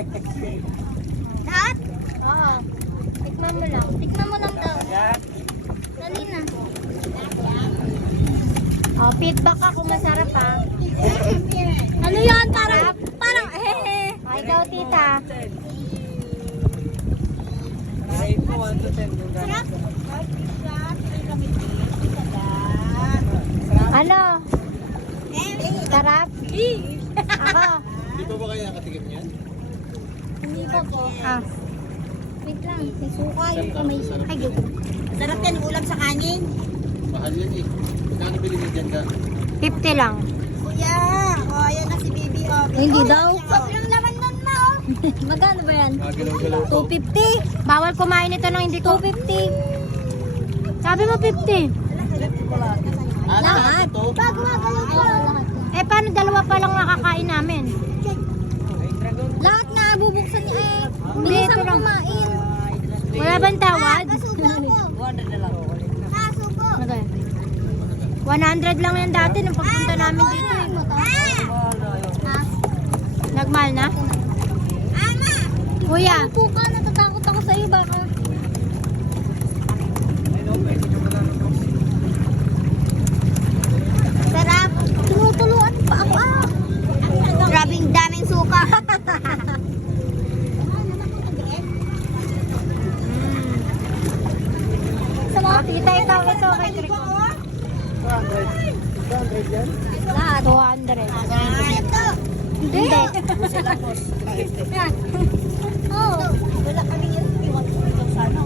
Lahat? Oo. Tikman mo lang. Tikman mo lang daw. Dali na. Oh, feedback ka kung masarap ha. Ano yan? Parang Oh, ikaw tita. Sarap. Ano? Sarap? Ako. Hindi pa ba kayo nakatikim niyan? Hindi pa po. Ah. Wait lang. May suka yung kamay. Ay, Sarap yan, ulam sa kanin. Mahal yan eh. Magkano bilhin niyo dyan ka? 50 lang. Kuya, ayan na si Bibi. Hindi daw. Sobrang laman nun ma oh. Magkano ba yan? Magalaw-galaw to. 250. Bawal kumain ito nung hindi 250. Sabi mo 50. Lahat. Ito? Gumagalaw pa. Eh paano dalawa pa lang makakain namin? Lahat na bubuksan niya eh. Bilisan mo kumain. Wala bang tawad? Kasubo po. 200 na lang. Kasubo. Okay. 100 lang yan dati nung pagpunta namin dito eh. Nagmahal na? Ama! Kuya! Upo ka, natatakot ako sa iyo baka. Sarap! Tinutuluan pa ako ah! Grabing daming suka! Sa mga tita ito kay Trico. 200 yan? Lahat. 200. Hindi. Oh, wala kami